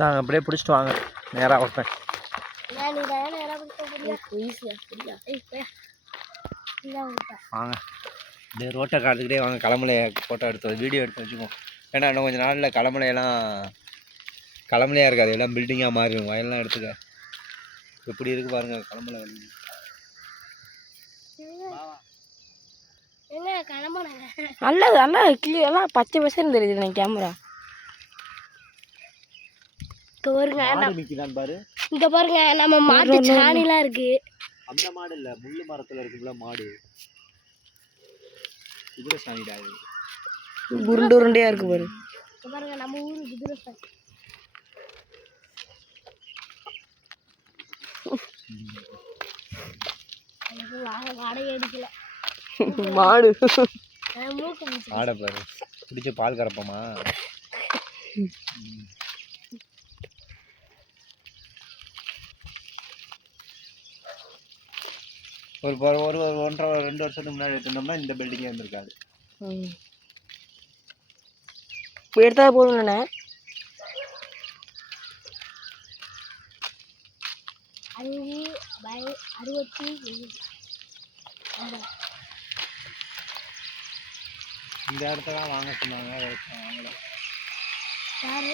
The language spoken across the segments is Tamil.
நாங்கள் அப்படியே பிடிச்சிட்டு வாங்க நேராக வைப்பேன். வாங்க இந்த ரோட்டை காட்டுக்கிட்டே வாங்க. களமலையை ஃபோட்டோ எடுத்து வீடியோ எடுத்து வச்சுக்கோம். ஏன்னா இன்னும் கொஞ்சம் நாளில் களமலையாக இருக்காது, எல்லாம் பில்டிங்காக மாறிடும். வயல்லாம் எடுத்துக்க எப்படி இருக்கு பாருங்க களமலை வழி. நல்லது நல்லா கிளியெல்லாம் பச்சை பசங்க தெரியுது கேமரா. பாரு இங்க பாருங்க நம்ம மாட்டு சாணிலாம் இருக்கு. அந்த மாடு இல்ல, முள்ளு மரத்துல இருக்குல்ல மாடு, குதிரை சாணிடா. உருண்டு உருண்டையா இருக்கு பாரு. பாருங்க நம்ம ஊரு குதிரை சாணி. வாடகை அடிக்கல மாடு ஆட பாரு பிடிச்ச பால் கறப்போமா. ஒரு 1.5-2 வருஷத்துக்கு முன்னாடி எடுத்துட்டோம்னா இந்த பில்டிங்கே இருந்திருக்காது. எடுத்தா போதும்ண்ணே. 5/60 இந்த இடத்துல வாங்க சொன்னாங்க, வாங்கல. யாரு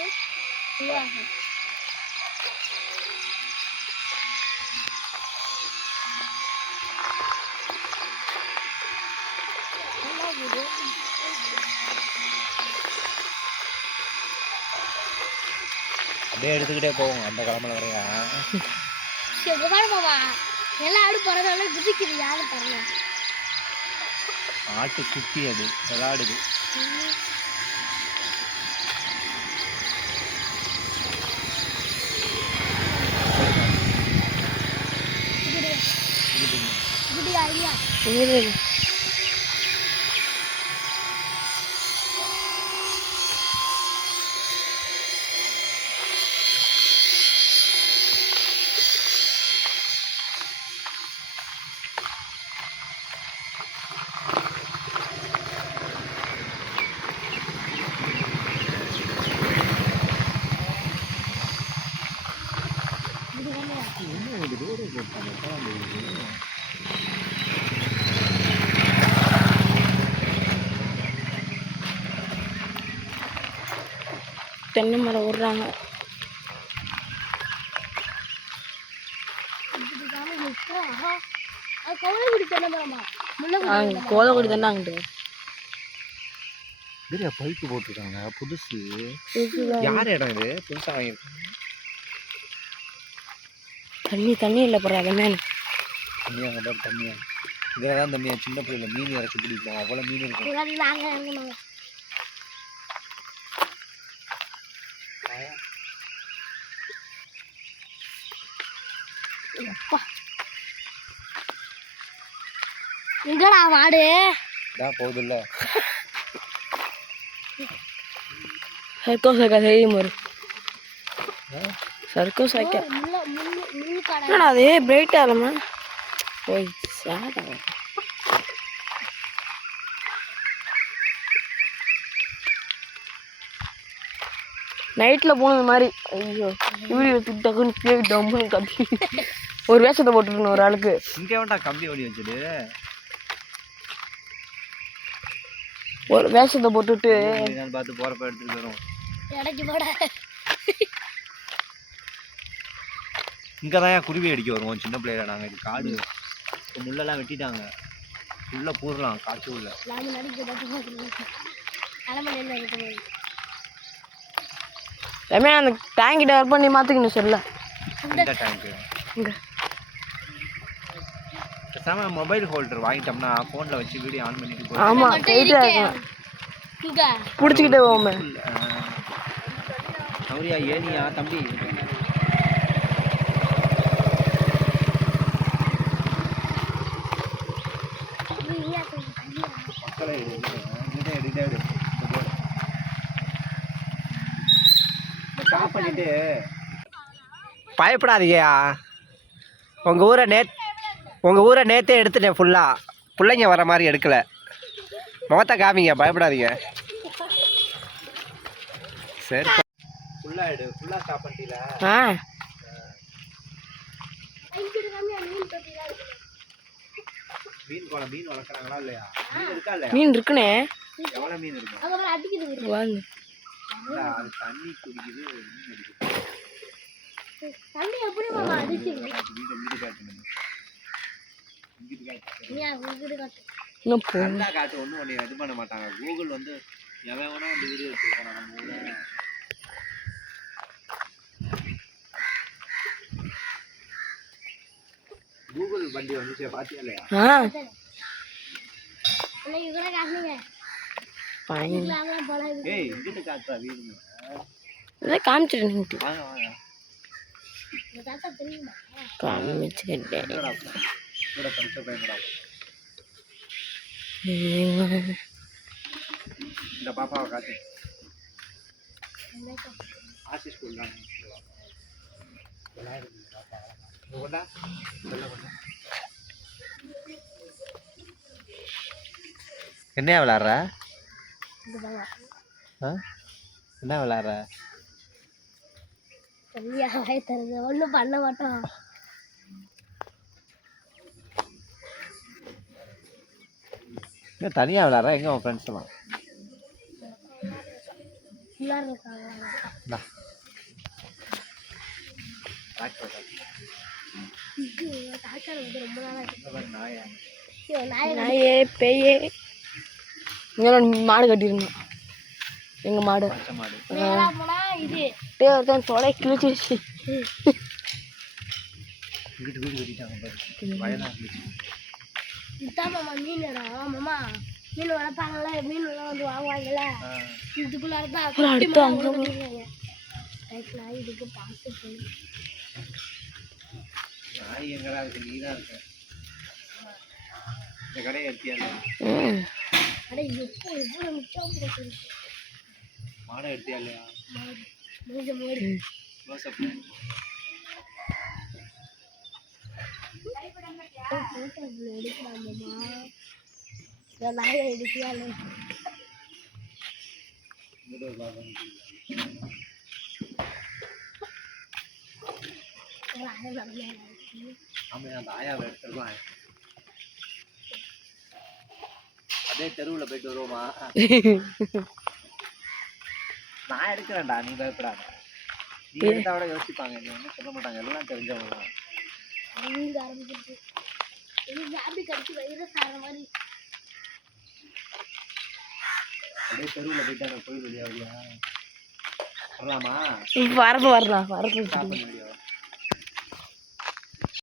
அப்படியே எடுத்துக்கிட்டே போவோம் அந்த கிழமை வரையா. எல்லாம் ஆடு பறந்தால குதிக்குது. யாரு பாருங்க ஆட்டு குட்டி அது விளாடுது. தென்னை மரம் விடுறாங்க. கோலக்குடி தானே அங்கிட்டு பைக்கு போட்டிருக்காங்க புதுசு. யார் இடம் இது புதுசா வாங்கியிருக்காங்க? தண்ணி இல்லை போறாங்க. தண்ணியா தண்ணியா இதான் தண்ணியா. சின்ன பிள்ளைல மீன் இறச்சி பிடிக்கும், அவ்வளோ மீன் இருக்கும். எங்கடா மாடு போகுதுல்ல. சர்க்கஸ் வைக்க செய்யும் ஒரு சர்க்கஸ் வைக்க அது பிரைட் ஆகலாமா போய் சாதா. நைட்டில் போனது மாதிரி. ஐயோ வீடியோ டக்குன்னு பேய் டம்முன்னு கத்தி ஒரு வேஷத்தை போட்டுருக்கணும் ஒரு ஆளுக்கு. இங்கே வேண்டா கம்பி ஓடி வச்சுடு. ஒரு வேஷத்தை போட்டுட்டு பார்த்து போறப்ப எடுத்துட்டு வரும். இங்கதான் குருவி அடிக்க வருவோம் சின்ன பிள்ளைல. நாங்க இது காடு முள்ளெல்லாம் வெட்டிட்டாங்க, உள்ள பூரலாம் காற்று உள்ள. ரம்யா அந்த டேங்கிட்ட ஒர்க் பண்ணி மாற்றிக்கணும் சொல்ல. இந்த டேங்க்கு பேசாம மொபைல் ஹோல்டர் வாங்கிட்டோம்னா ஃபோனில் வச்சு வீடியோ ஆன் பண்ணிட்டு போய். ஆமாம் பிடிச்சிக்கிட்டே போவோமே. அவரியா ஏனியா தம்பி பண்ணிட்டு பயப்படாதீங்கயா. உங்கள் ஊரை நேற்றே எடுத்துட்டேன் ஃபுல்லாக. பிள்ளைங்க வர மாதிரி எடுக்கலை. முகத்தை காமிங்க, பயப்படாதீங்க. சரி ஃபுல்லா எடு ஃபுல்லா ஸ்டாப் பண்ணிட்டீல ஆ மீன் குளம் மீன் வளர்க்குறாங்களா இல்லையா மீன் இருக்கா இல்லையா மீன் இருக்குண்ணே எவ்வளோ மீன் இருக்கும் அங்க அடிக்குது வாங்க இல்ல, அது தண்ணி குடிக்குது மீன் அடிக்குது தண்ணி எப்படி மாமா அடிக்குது வீடு வீடு காட்டணும் இங்கிட்டு காட்டு நீ வீடு காட்டு இன்னும் போ நல்லா காட்டு ஒன்றும் ஒன்று இது பண்ண மாட்டாங்க கூகுள் வந்து எவன் வேணா அந்த வீடியோ எடுத்துருக்கான் நம்ம ஊரில் கூகுள் வண்டி வந்துச்சு பாத்தியா இல்லையா ஆ அன்னைக்கு கூட காட்டுனீங்க பையன் வீட்டுல அங்கெல்லாம் போல ஏய் இங்கிட்டு காட்டுறா வீடுங்க இதை காமிச்சிட்டு வாங்க வாங்க இந்த தாத்தா தெரியுமா காமிச்சுக்கிட்டேன் என்னடா கூட படிச்ச பையனடா இந்த பாப்பாவை காட்டு ஆசி ஸ்கூல் தான் கொண்டா சொல்ல கொண்டா என்ன விளாட்ற என்ன விளாட்ற சரியா வாய் தருது ஒன்றும் பண்ண மாட்டோம் தனியாக விளாட்ற எங்கே உன் ஃப்ரெண்ட்ஸ் எல்லாம் எல்லாரும் இருக்காங்க தாத்தா வந்து ரொம்ப நாளா இருக்கு நாயே பேயே இங்கே மாடு கட்டியிருந்தோம் எங்கள் மாடு மாடு நேரா போனா இது ஒருத்தன் தொலை கிழிச்சு வச்சு வீட்டு வீடு கட்டிட்டாங்க பாரு வயதாக இருந்துச்சு இதுதான் மாமா மீன் இடம் மாமா மீன் வளர்ப்பாங்கல்ல மீன் எல்லாம் வந்து வாங்குவாங்கல்ல இதுக்குள்ள அடுத்து அங்கே நாய் இதுக்கு பார்த்து போய் நாய் எங்கடா இருக்கு நீ தான் இருக்க இந்த கடையை எடுத்தியா அடே எப்போ எவ்வளோ மிச்சம் போட்டு மாடை எடுத்தியா இல்லையா மூஞ்ச மூடி க்ளோஸ்அப் எடுக்கலாம் மாமா இந்த நாயை எடுக்கலாம் ஆமாம் அந்த ஆயாவை எடுத்துருவான் அதே தெருவில் போயிட்டு வருவோமா நான் எடுக்கிறேன்டா நீ பயப்படாத நீ எடுத்தா விட யோசிப்பாங்க நீ ஒன்றும் சொல்ல மாட்டாங்க எல்லாம் தெரிஞ்சவங்க தான் நீங்க ஆரம்பிச்சிருக்கு அப்படி கடிச்சு வயிறு சார மாதிரி அப்படியே தெருவில் போயிட்டு அந்த கோயில் வழியா வரலாமா வரப்பு வரலாம் வரப்பு ஸ்டாப் பண்ண முடியும்